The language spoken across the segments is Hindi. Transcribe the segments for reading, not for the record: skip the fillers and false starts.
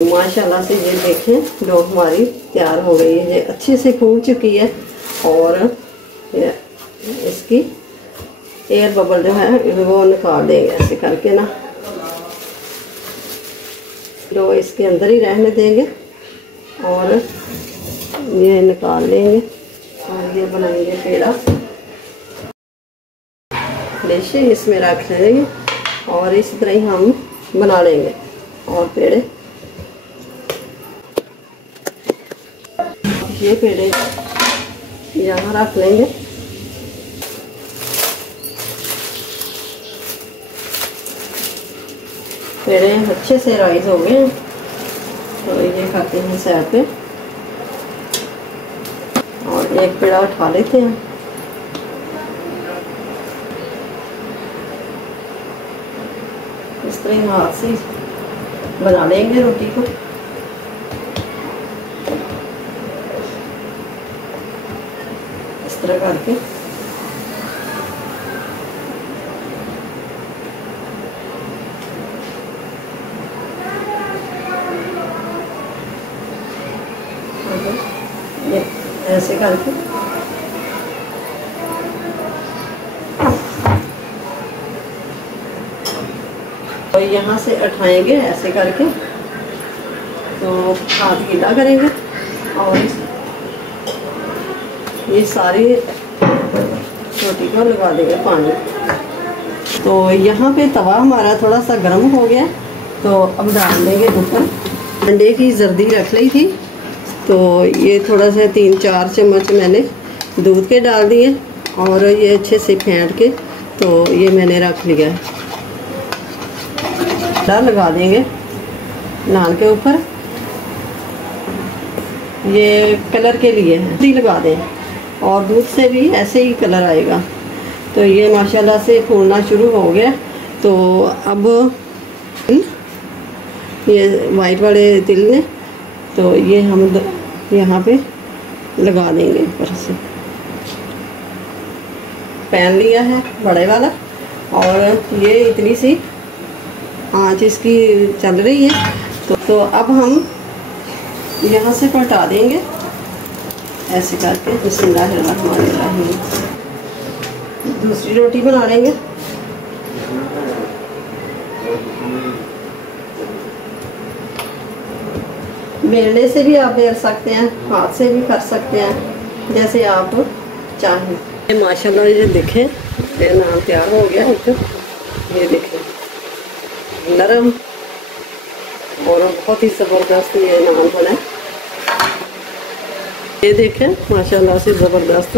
माशाल्लाह से ये देखें डो हमारी तैयार हो गई है, ये अच्छे से फूल चुकी है और इसकी एयर बबल जो है वो निकाल देंगे ऐसे करके ना। डो इसके अंदर ही रहने देंगे और ये निकाल लेंगे और ये बनाएंगे पेड़ा। डिश इसमें रख लेंगे और इस तरह ही हम बना लेंगे और पेड़े। ये पेड़े यहाँ रख लेंगे। पेड़े अच्छे से राइज हो गए हैं तो ये खाते हैं साइड पे और एक पेड़ा उठा लेते हैं। इस तरह हाथ से बना लेंगे रोटी को। इस तरह करके ये ऐसे करके और यहाँ से उठाएंगे ऐसे करके तो हाथ गीला करेंगे और ये सारी रोटी को लगा देंगे पानी। तो यहाँ पे तवा हमारा थोड़ा सा गर्म हो गया तो अब डाल देंगे ऊपर। अंडे की जर्दी रख ली थी तो ये थोड़ा सा 3-4 चम्मच मैंने दूध के डाल दिए और ये अच्छे से फेंट के तो ये मैंने रख लिया है। लगा देंगे नान के ऊपर, ये कलर के लिए है, लगा दें और दूध से भी ऐसे ही कलर आएगा। तो ये माशाल्लाह से फूलना शुरू हो गया। तो अब ये वाइट वाले तिल ने तो ये हम यहाँ पे लगा देंगे ऊपर से। पैन लिया है बड़े वाला और ये इतनी सी आँच इसकी चल रही है तो अब हम यहाँ से पलटा देंगे ऐसे करके। बिस्मिल्लाहिर्रहमानिर्रहीम। दूसरी रोटी बना लेंगे। बेलने से भी आप बेल सकते हैं, हाथ से भी कर सकते हैं, जैसे आप चाहें। माशाल्लाह ये देखें ये नान तैयार हो गया। ये देखें नरम और बहुत ही ज़बरदस्त ये नान बना। ये देखें माशाल्लाह से ज़बरदस्त।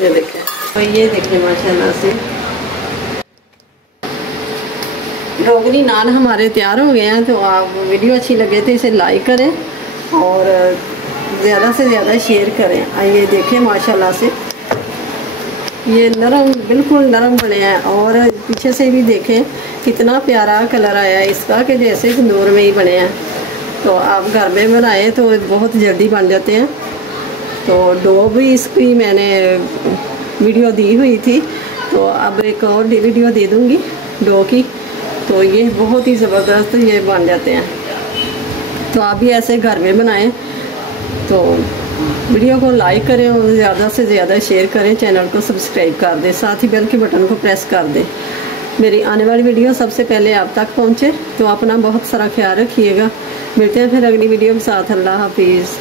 ये देखें और ये देखें माशाल्लाह से डोगरी नान हमारे तैयार हो गए हैं। तो आप वीडियो अच्छी लगे तो इसे लाइक करें और ज़्यादा से ज़्यादा शेयर करें। आइए देखें माशाल्लाह से ये नरम बिल्कुल नरम बने हैं और पीछे से भी देखें कितना प्यारा कलर आया है इसका कि जैसे तंदूर में ही बने हैं। तो आप घर में बनाएं तो बहुत जल्दी बन जाते हैं। तो डो भी इसकी मैंने वीडियो दी हुई थी तो अब एक और वीडियो दे दूँगी डो की। तो ये बहुत ही ज़बरदस्त ये बन जाते हैं। तो आप भी ऐसे घर में बनाएं। तो वीडियो को लाइक करें और ज़्यादा से ज़्यादा शेयर करें, चैनल को सब्सक्राइब कर दें, साथ ही बेल के बटन को प्रेस कर दें। मेरी आने वाली वीडियो सबसे पहले आप तक पहुँचे। तो अपना बहुत सारा ख्याल रखिएगा। मिलते हैं फिर अगली वीडियो के साथ। अल्लाह हाफिज़।